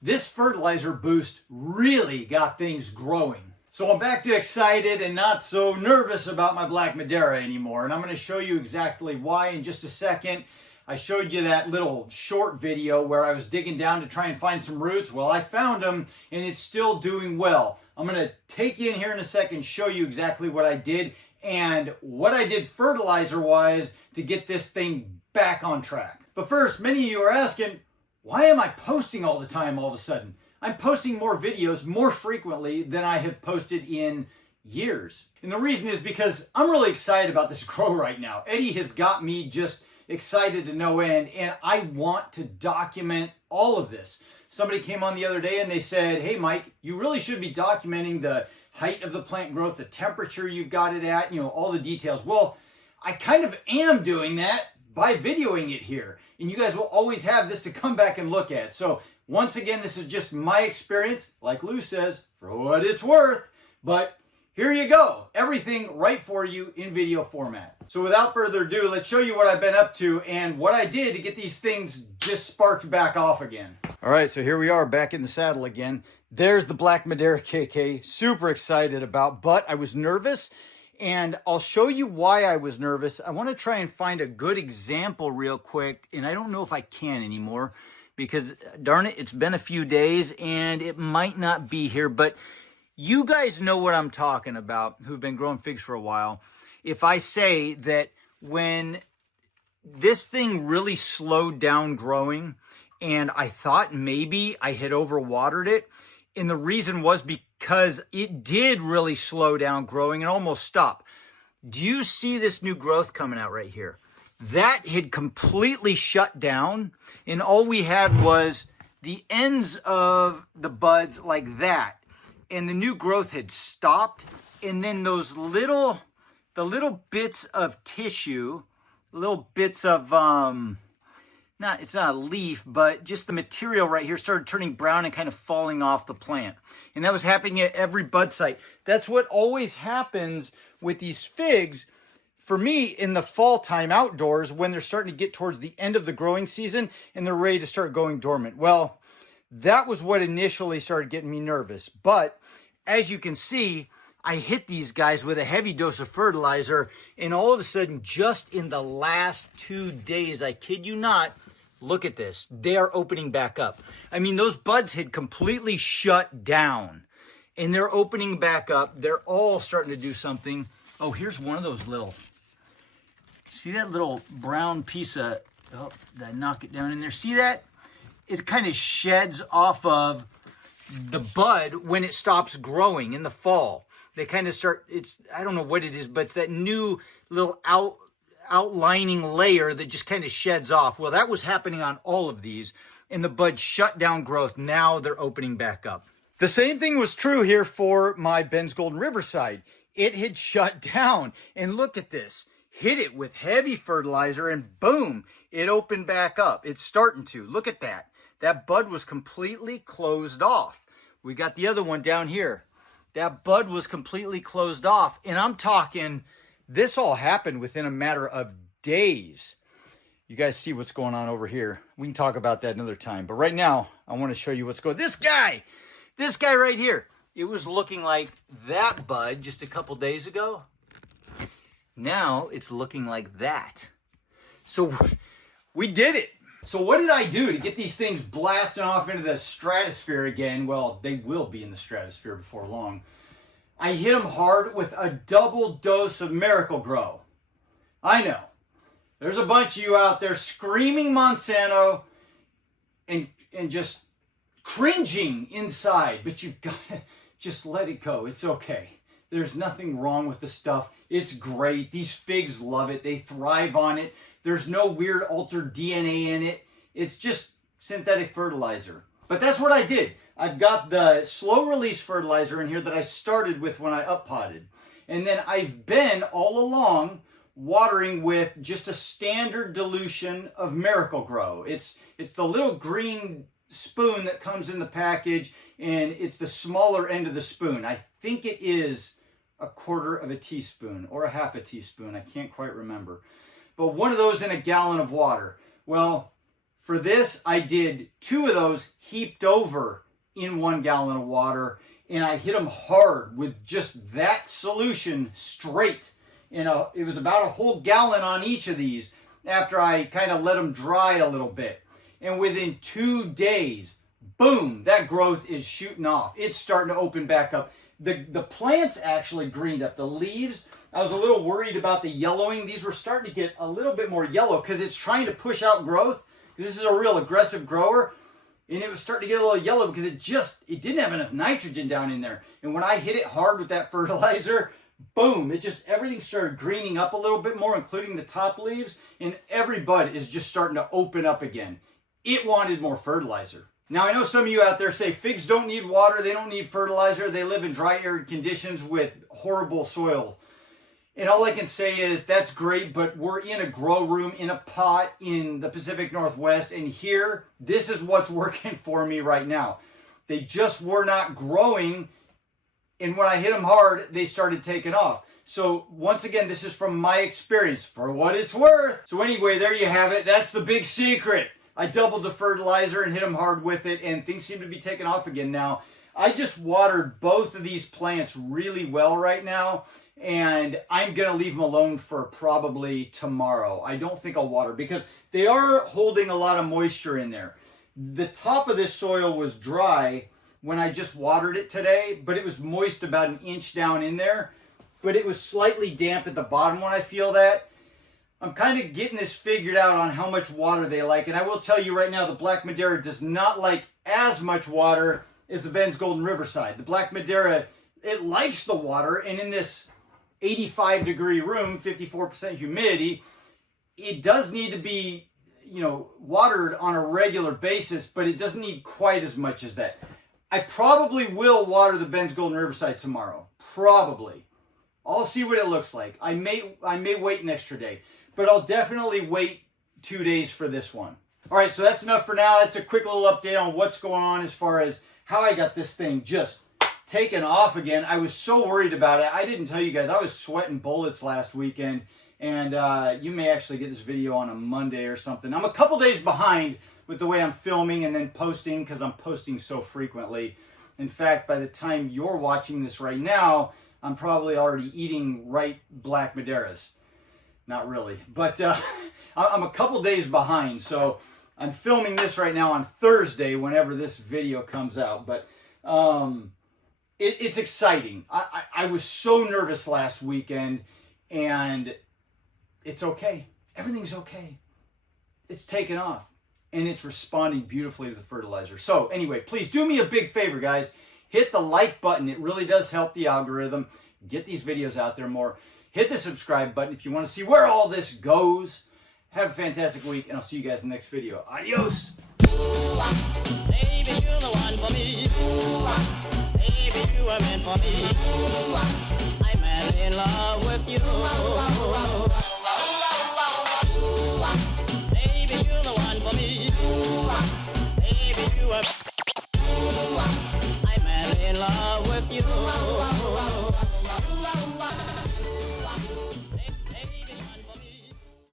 This fertilizer boost really got things growing. So I'm back to excited and not so nervous about my Black Madeira anymore. And I'm going to show you exactly why in just a second. I showed you that little short video where I was digging down to try and find some roots. Well, I found them and it's still doing well. I'm going to take you in here in a second, show you exactly what I did and what I did fertilizer-wise to get this thing back on track. But first, many of you are asking, why am I posting all the time all of a sudden? I'm posting more videos more frequently than I have posted in years. And the reason is because I'm really excited about this grow right now. Eddie has got me just excited to no end, and I want to document all of this. Somebody came on the other day and they said, hey Mike, you really should be documenting the height of the plant growth, the temperature you've got it at, all the details. Well, I kind of am doing that by videoing it here. And you guys will always have this to come back and look at. So once again, this is just my experience, like Lou says, for what it's worth. But here you go. Everything right for you in video format. So without further ado, let's show you what I've been up to and what I did to get these things just sparked back off again. All right, so here we are back in the saddle again. There's the Black Madeira KK. Super excited about, but I was nervous. And I'll show you why I was nervous. I want to try and find a good example real quick. And I don't know if I can anymore because, darn it, it's been a few days and it might not be here. But you guys know what I'm talking about who've been growing figs for a while. If I say that when this thing really slowed down growing and I thought maybe I had overwatered it, and the reason was because it did really slow down growing and almost stop. Do you see this new growth coming out right here? That had completely shut down, and all we had was the ends of the buds like that. And the new growth had stopped, and then those the little bits of tissue, little bits of it's not a leaf, but just the material right here started turning brown and kind of falling off the plant. And that was happening at every bud site. That's what always happens with these figs. For me, in the fall time outdoors, when they're starting to get towards the end of the growing season and they're ready to start going dormant. Well, that was what initially started getting me nervous. But as you can see, I hit these guys with a heavy dose of fertilizer, and all of a sudden, just in the last 2 days, I kid you not, look at this. They are opening back up. I mean, those buds had completely shut down, and they're opening back up. They're all starting to do something. Oh, here's one of those little, see that little brown piece of, oh, did I knock it down in there? See that? It kind of sheds off of the bud when it stops growing in the fall. They kind of start, I don't know what it is, but it's that new little outlining layer that just kind of sheds off. Well, that was happening on all of these, and the buds shut down growth. Now they're opening back up. The same thing was true here for my Ben's Golden Riverside. It had shut down, and look at this. Hit it with heavy fertilizer, and boom, it opened back up. It's starting to. Look at that. That bud was completely closed off. We got the other one down here. That bud was completely closed off, and I'm talking, this all happened within a matter of days. You guys see what's going on over here. We can talk about that another time, but right now, I want to show you what's going on. This guy right here, it was looking like that bud just a couple days ago. Now, it's looking like that. So, we did it. So what did I do to get these things blasting off into the stratosphere again? Well, they will be in the stratosphere before long. I hit them hard with a double dose of Miracle Grow. I know. There's a bunch of you out there screaming Monsanto and just cringing inside, but you've got to just let it go. It's okay. There's nothing wrong with the stuff. It's great. These figs love it. They thrive on it. There's no weird altered DNA in it. It's just synthetic fertilizer. But that's what I did. I've got the slow release fertilizer in here that I started with when I uppotted. And then I've been all along watering with just a standard dilution of Miracle Grow. It's the little green spoon that comes in the package, and it's the smaller end of the spoon. I think it is a quarter of a teaspoon or a half a teaspoon. I can't quite remember. But one of those in a gallon of water. Well, For this, I did 2 of those heaped over in 1 gallon of water, and I hit them hard with just that solution straight. It was about a whole gallon on each of these after I kind of let them dry a little bit. And within 2 days, boom, that growth is shooting off. It's starting to open back up. The plants actually greened up. The leaves, I was a little worried about the yellowing. These were starting to get a little bit more yellow because it's trying to push out growth. This is a real aggressive grower. And it was starting to get a little yellow because it didn't have enough nitrogen down in there. And when I hit it hard with that fertilizer, boom, everything started greening up a little bit more, including the top leaves. And every bud is just starting to open up again. It wanted more fertilizer. Now, I know some of you out there say figs don't need water, they don't need fertilizer, they live in dry, arid conditions with horrible soil. And all I can say is that's great, but we're in a grow room, in a pot in the Pacific Northwest, and here, this is what's working for me right now. They just were not growing, and when I hit them hard, they started taking off. So once again, this is from my experience, for what it's worth. So anyway, there you have it. That's the big secret. I doubled the fertilizer and hit them hard with it, and things seem to be taking off again now. I just watered both of these plants really well right now, and I'm going to leave them alone for probably tomorrow. I don't think I'll water because they are holding a lot of moisture in there. The top of this soil was dry when I just watered it today, but it was moist about 1 inch down in there, but it was slightly damp at the bottom when I feel that. I'm kind of getting this figured out on how much water they like. And I will tell you right now, the Black Madeira does not like as much water as the Ben's Golden Riverside. The Black Madeira, it likes the water. And in this 85-degree room, 54% humidity, it does need to be, watered on a regular basis, but it doesn't need quite as much as that. I probably will water the Ben's Golden Riverside tomorrow. Probably. I'll see what it looks like. I may wait an extra day. But I'll definitely wait 2 days for this one. All right, so that's enough for now. That's a quick little update on what's going on as far as how I got this thing just taken off again. I was so worried about it. I didn't tell you guys, I was sweating bullets last weekend. And you may actually get this video on a Monday or something. I'm a couple days behind with the way I'm filming and then posting because I'm posting so frequently. In fact, by the time you're watching this right now, I'm probably already eating ripe Black Madeiras. Not really, but I'm a couple days behind, so I'm filming this right now on Thursday whenever this video comes out, but it's exciting. I was so nervous last weekend, and it's okay. Everything's okay. It's taken off, and it's responding beautifully to the fertilizer. So anyway, please do me a big favor, guys. Hit the like button. It really does help the algorithm. Get these videos out there more. Hit the subscribe button if you want to see where all this goes. Have a fantastic week, and I'll see you guys in the next video. Adios. Baby, you're the one for me. Baby, you are meant for me. I'm madly in love with you. Baby, you're the one for me. Baby, you are...